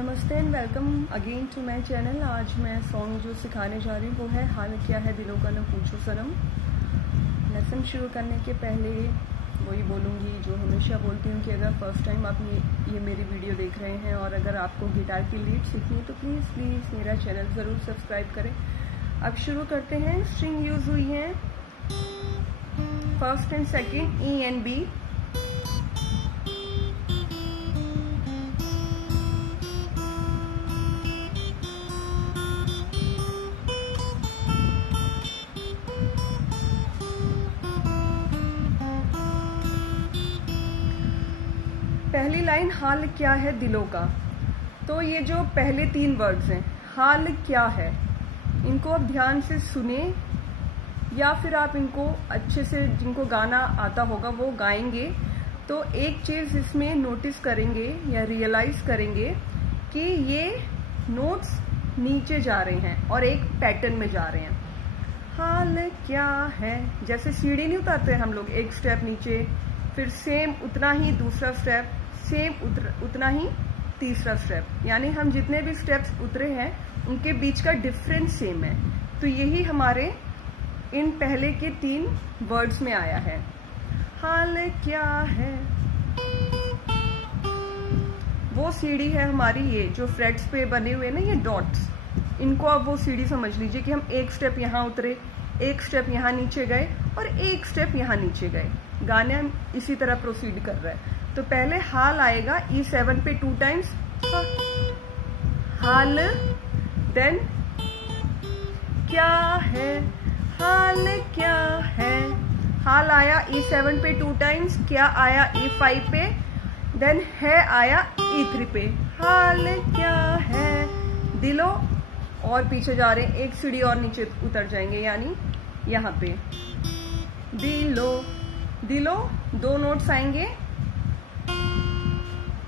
नमस्ते and welcome again to my channel. आज मैं सॉन्ग जो सिखाने जा रही हूँ वो है हाल क्या है दिलों का न पूछो सनम। लेसन शुरू करने के पहले वही बोलूँगी जो हमेशा बोलती हूँ कि अगर फर्स्ट टाइम आप ये मेरी वीडियो देख रहे हैं और अगर आपको गिटार की लीड सीखनी है तो प्लीज़ मेरा चैनल ज़रूर सब्सक्राइब करें। अब शुरू करते हैं। स्ट्रिंग यूज़ हुई है first and second, E and B. पहली लाइन हाल क्या है दिलों का। तो ये जो पहले तीन वर्ड्स हैं हाल क्या है, इनको आप ध्यान से सुने या फिर आप इनको अच्छे से, जिनको गाना आता होगा वो गाएंगे तो एक चीज़ इसमें नोटिस करेंगे या रियलाइज करेंगे कि ये नोट्स नीचे जा रहे हैं और एक पैटर्न में जा रहे हैं। हाल क्या है, जैसे सीढ़ी नहीं उतारते हम लोग, एक स्टेप नीचे, फिर सेम उतना ही दूसरा स्टेप, सेम उतना ही तीसरा स्टेप, यानी हम जितने भी स्टेप्स उतरे हैं उनके बीच का डिफरेंस सेम है। तो यही हमारे इन पहले के तीन वर्ड्स में आया है। हाल क्या है, वो सीढ़ी है हमारी, ये जो फ्रेट्स पे बने हुए ना ये डॉट्स, इनको आप वो सीढ़ी समझ लीजिए कि हम एक स्टेप यहाँ उतरे, एक स्टेप यहाँ नीचे गए और एक स्टेप यहाँ नीचे गए। गाने हम इसी तरह प्रोसीड कर रहे हैं। तो पहले हाल आएगा E7 पे 2 टाइम्स हाल, देन क्या है, हाल क्या है, हाल आया E7 पे 2 टाइम्स, क्या आया E5 पे, देन है आया E3 पे। हाल क्या है दिलों, और पीछे जा रहे हैं, एक सीढ़ी और नीचे उतर जाएंगे, यानी यहाँ पे दिलो दिलो, दो नोट्स आएंगे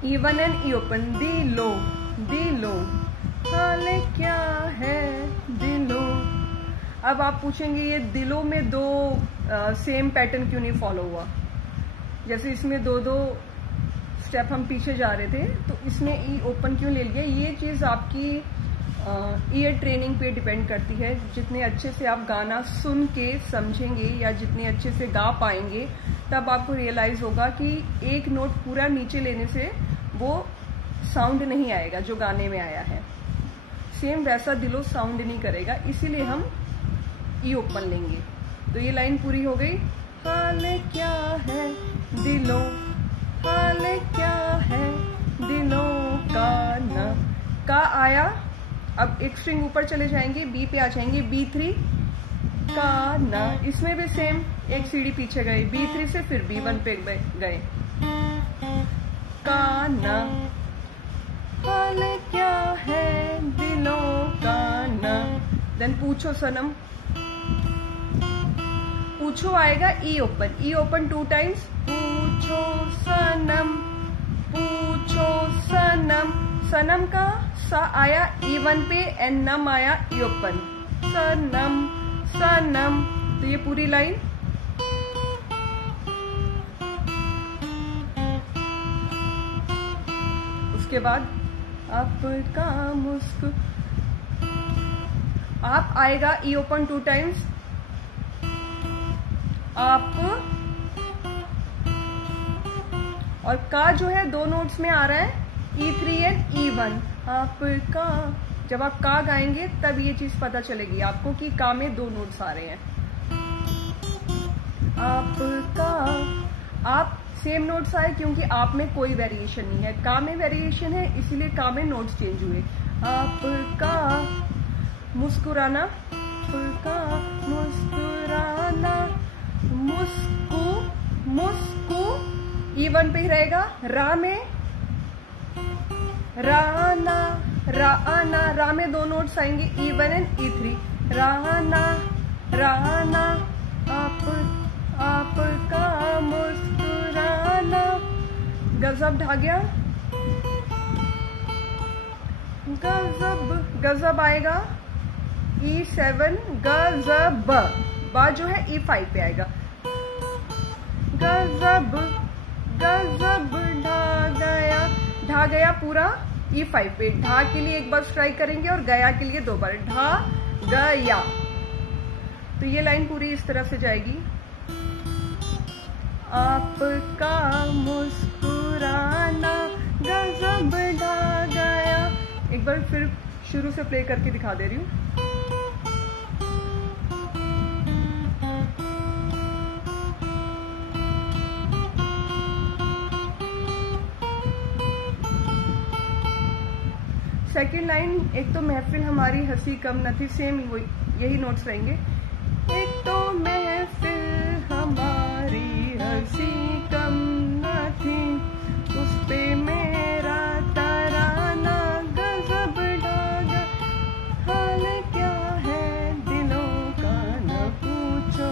E1 एंड E ओपन, दिलो दिलो, हाल क्या है दिलों। अब आप पूछेंगे ये दिलों में दो सेम पैटर्न क्यों नहीं फॉलो हुआ, जैसे इसमें दो स्टेप हम पीछे जा रहे थे तो इसमें ई ओपन क्यों ले लिया। ये चीज़ आपकी ईयर ट्रेनिंग पे डिपेंड करती है। जितने अच्छे से आप गाना सुन के समझेंगे या जितने अच्छे से गा पाएंगे तब आपको रियलाइज होगा कि एक नोट पूरा नीचे लेने से वो साउंड नहीं आएगा जो गाने में आया है, सेम वैसा दिलों साउंड नहीं करेगा, इसीलिए हम ई ओपन लेंगे। तो ये लाइन पूरी हो गई। हाल क्या है दिलों, हाल क्या है दिलों का न, का आया, अब एक स्ट्रिंग ऊपर चले जाएंगे, बी पे आ जाएंगे, B3 का न, इसमें भी सेम एक सीढ़ी पीछे गए, B3 से फिर B1 पे गए, का न, हाल क्या है दिलों का न, देन पूछो सनम, पूछो आएगा ई ओपन 2 टाइम्स, पूछो सनम, पूछो सनम, सनम का सा आया E1 पे एंड नम आया ई ओपन, सनम सनम। तो ये पूरी लाइन। उसके बाद आपका मुस्क, आप आएगा ई ओपन 2 टाइम्स, आप, और का जो है दो नोट्स में आ रहा है E3 एंड E1। आपका, जब आप का गाएंगे तब ये चीज पता चलेगी आपको कि का में दो नोट्स आ रहे हैं। आपका, आप सेम नोट्स आए क्योंकि आप में कोई वेरिएशन नहीं है, का में वेरिएशन है इसीलिए का में नोट्स चेंज हुए। आपका मुस्कुराना, आपका मुस्कुराना, मुस्कु मुस्कु E1 पे ही रहेगा, रा में राना, राना, रा में दो नोट्स आएंगे E1 and E3, Rana Rana, आपका मुस्कुराना, गजब ढा गया, गजब, गजब आएगा E7, गजब, बा जो है E5 पे आएगा, गजब गजब ढा गया पूरा E5 पे। ढा के लिए एक बार स्ट्राइक करेंगे और गया के लिए 2 बार। ढा गया। तो ये लाइन पूरी इस तरह से जाएगी। आपका मुस्कुराना गजब ढा गया। एक बार फिर शुरू से प्ले करके दिखा दे रही हूँ। सेकेंड लाइन, एक तो महफिल हमारी हंसी कम न थी, सेम यही नोट्स रहेंगे। एक तो महफिल हमारी हंसी कम न थी, उस पे मेरा तराना गजब ढा गया। हाल क्या है दिलों का न पूछो,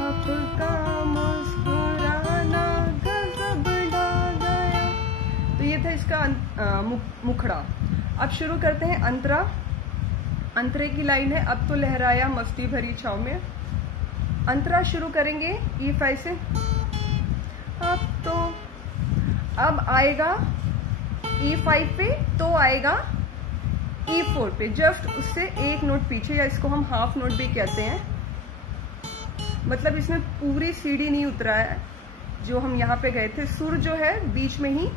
आपका मुस्कुराना गजब ढा गया। तो ये था इसका मुखड़ा। अब शुरू करते हैं अंतरा। अंतरे की लाइन है, अब तो लहराया मस्ती भरी छाव में। अंतरा शुरू करेंगे E5 से। अब आएगा E5 पे, तो आएगा E4 पे, जस्ट उससे एक नोट पीछे, या इसको हम हाफ नोट भी कहते हैं। मतलब इसमें पूरी सीढ़ी नहीं उतरा है जो हम यहाँ पे गए थे। सुर जो है बीच में ही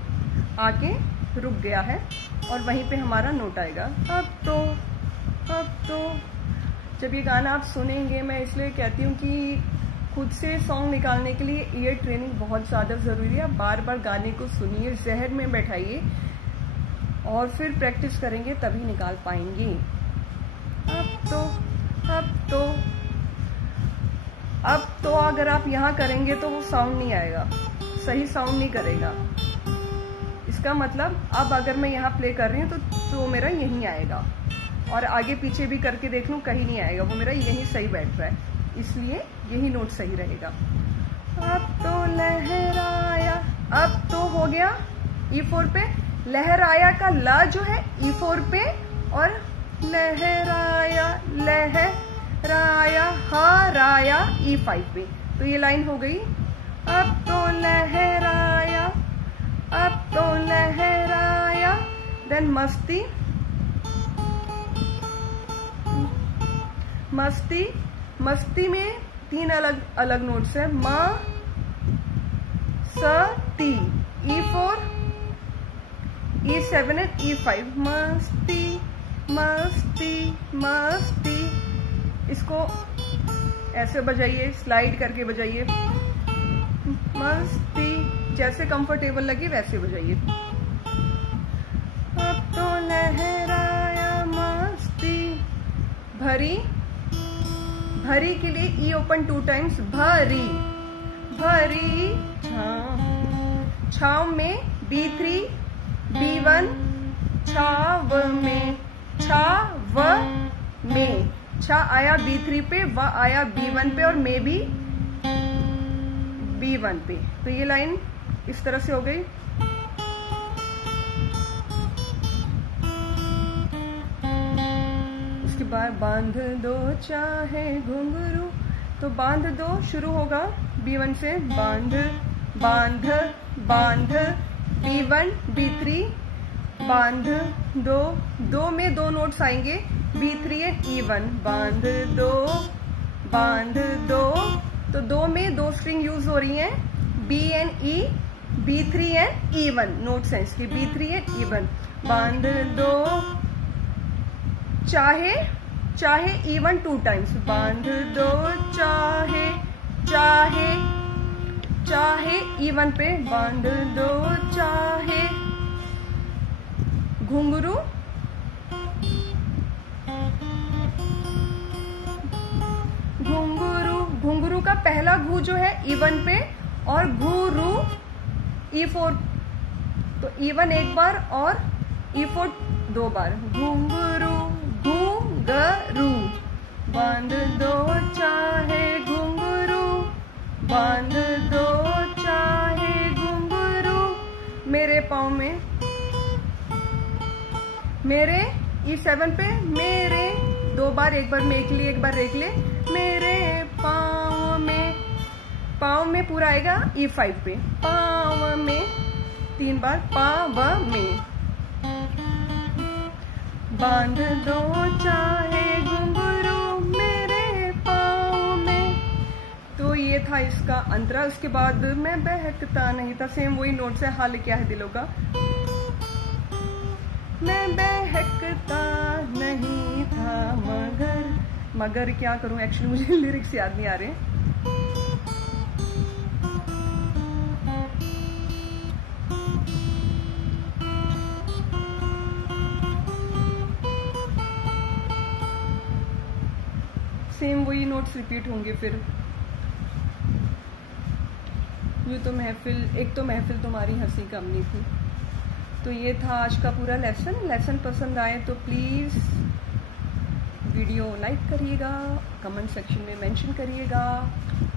आके रुक गया है और वहीं पे हमारा नोट आएगा। अब तो जब ये गाना आप सुनेंगे, मैं इसलिए कहती हूँ कि खुद से सॉन्ग निकालने के लिए ईयर ट्रेनिंग बहुत ज़्यादा ज़रूरी है। आप बार बार गाने को सुनिए, जहन में बैठाइए और फिर प्रैक्टिस करेंगे, तभी निकाल पाएंगे। अब तो अगर आप यहाँ करेंगे तो वो साउंड नहीं आएगा, सही साउंड नहीं करेगा। इसका मतलब अब अगर मैं यहाँ प्ले कर रही हूँ तो मेरा यहीं आएगा, और आगे पीछे भी करके देख लूँ कहीं नहीं आएगा, वो मेरा यहीं सही बैठ रहा है, इसलिए यही नोट सही रहेगा। अब तो लहराया, अब तो हो गया E4 पे। लहराया का ला जो है E4 पे, और लहराया हराया E5 पे। तो ये लाइन हो गई। अब तो लहराया, देन मस्ती में 3 अलग अलग नोट्स है। म स ती, E4, E7 एंड E5। मस्ती। इसको ऐसे बजाइए, स्लाइड करके बजाइए। मस्ती, जैसे कंफर्टेबल लगे वैसे बजाइए। अब तो लहराया मस्ती भरी। भरी के लिए E ओपन 2 टाइम्स। भरी छाव में B3 B1 छाव में छा आया B3 पे, व आया B1 पे और में भी B1 पे। तो ये लाइन इस तरह से हो गई। उसके बाद बांध दो चाहे घुंघरू, तो बांध दो शुरू होगा B1 से। बांध B1 B3 बांध दो में 2 नोट्स आएंगे, B3 एंड E1। बांध दो, तो 2 में 2 स्ट्रिंग यूज हो रही हैं, B and E, B3 and E1 notes हैं इसके, B3 एंड E1। बांध दो चाहे E1 2 टाइम्स। बांध दो चाहे E1 पे। बांध दो चाहे घुंघरू। घुंघरू का पहला घू जो है E1 पे, और घुरू E4, तो E1 एक बार और E4 2 बार। घुंघरू घुंघरू। बांध दो चाहे घुंघरू, बांध दो चाहे घुंघरू। मेरे पाँव में, मेरे E7 पे, मेरे 2 बार, एक बार में के लिए एक बार रेख ले। मेरे पाँव में पूरा आएगा E5 पे। पाँव में 3 बार, पाँव में। बांध दो चाहे घुंघरू मेरे पाँव में। तो ये था इसका अंतरा। उसके बाद मैं बहकता नहीं था, सेम वही नोट से। हाल क्या है दिलों का, मैं बहकता नहीं था मगर क्या करूं, एक्चुअली मुझे लिरिक्स याद नहीं आ रहे। सेम वही नोट्स रिपीट होंगे फिर। यूँ तो महफिल, एक तो महफिल तुम्हारी हंसी कम नहीं थी। तो ये था आज का पूरा लेसन पसंद आए तो प्लीज़ वीडियो लाइक करिएगा, कमेंट सेक्शन में मेंशन करिएगा,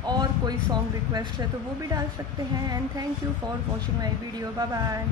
और कोई सॉन्ग रिक्वेस्ट है तो वो भी डाल सकते हैं। And thank you for watching my video. Bye bye.